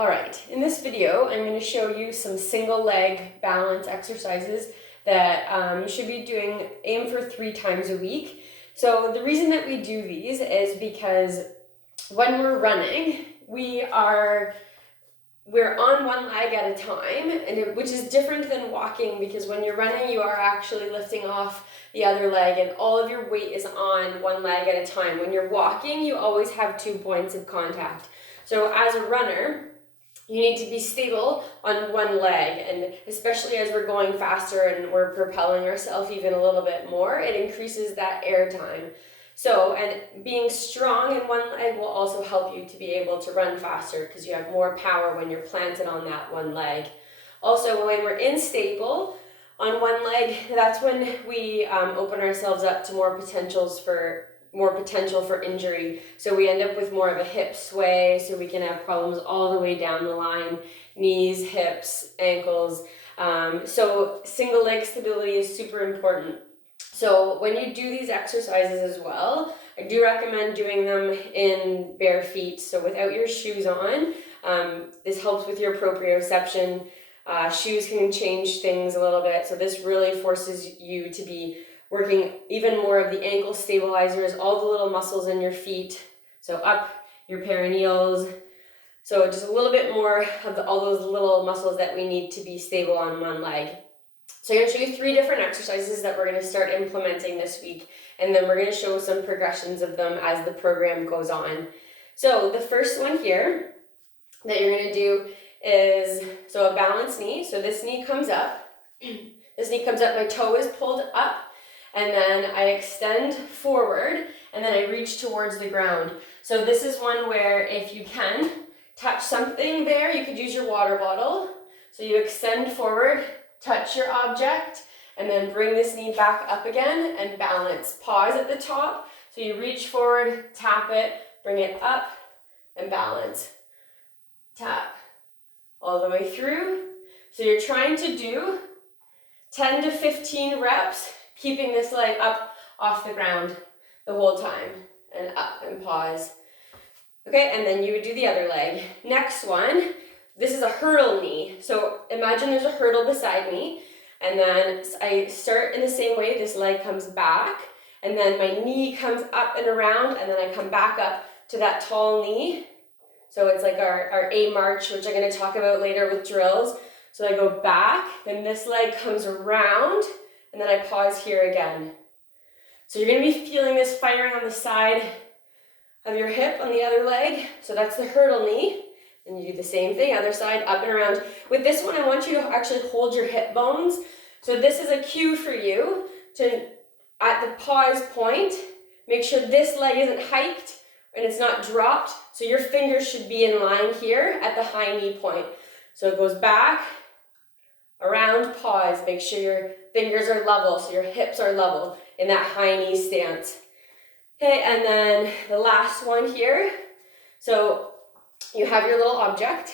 All right, in this video, I'm going to show you some single leg balance exercises that you should be doing, aim for 3 times a week. So the reason that we do these is because when we're running, we're on one leg at a time, which is different than walking, because when you're running, you are actually lifting off the other leg and all of your weight is on one leg at a time. When you're walking, you always have 2 points of contact. So as a runner, you need to be stable on one leg, and especially as we're going faster and we're propelling ourselves even a little bit more, it increases that air time. So, and being strong in one leg will also help you to be able to run faster because you have more power when you're planted on that one leg. Also, when we're unstable on one leg, that's when we open ourselves up to more potential for injury. So we end up with more of a hip sway, so we can have problems all the way down the line, knees, hips, ankles. So single leg stability is super important. So when you do these exercises as well, I do recommend doing them in bare feet, so without your shoes on. This helps with your proprioception. Shoes can change things a little bit, so this really forces you to be working even more of the ankle stabilizers, all the little muscles in your feet, so up your perineals. So just a little bit more of all those little muscles that we need to be stable on one leg. So I'm going to show you 3 different exercises that we're going to start implementing this week, and then we're going to show some progressions of them as the program goes on. So the first one here that you're going to do is, so a balanced knee. So this knee comes up, my toe is pulled up, and then I extend forward, and then I reach towards the ground. So this is one where if you can touch something there, you could use your water bottle. So you extend forward, touch your object, and then bring this knee back up again and balance. Pause at the top. So you reach forward, tap it, bring it up, and balance. Tap all the way through. So you're trying to do 10 to 15 reps, keeping this leg up off the ground the whole time, and up and pause. Okay, and then you would do the other leg. Next one, this is a hurdle knee. So imagine there's a hurdle beside me, and then I start in the same way. This leg comes back, and then my knee comes up and around, and then I come back up to that tall knee. So it's like our A march, which I'm going to talk about later with drills. So I go back, then this leg comes around, and then I pause here again. So you're going to be feeling this firing on the side of your hip on the other leg. So that's the hurdle knee. And you do the same thing, other side, up and around. With this one, I want you to actually hold your hip bones. So this is a cue for you to, at the pause point, make sure this leg isn't hiked and it's not dropped. So your fingers should be in line here at the high knee point. So it goes back, around, pause. Make sure your fingers are level, so your hips are level in that high knee stance. Okay, and then the last one here. So you have your little object.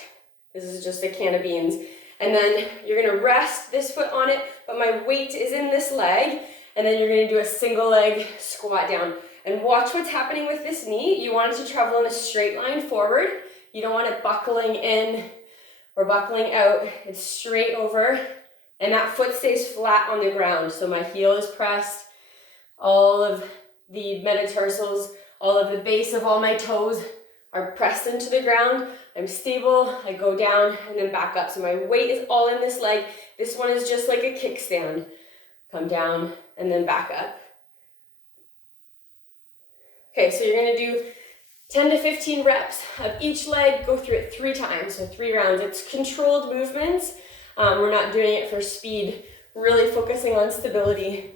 This is just a can of beans. And then you're gonna rest this foot on it, but my weight is in this leg. And then you're gonna do a single leg squat down. And watch what's happening with this knee. You want it to travel in a straight line forward. You don't want it buckling in or buckling out. It's straight over. And that foot stays flat on the ground. So my heel is pressed. All of the metatarsals, all of the base of all my toes are pressed into the ground. I'm stable, I go down and then back up. So my weight is all in this leg. This one is just like a kickstand. Come down and then back up. Okay, so you're gonna do 10 to 15 reps of each leg, go through it 3 times, so 3 rounds. It's controlled movements. We're not doing it for speed, really focusing on stability.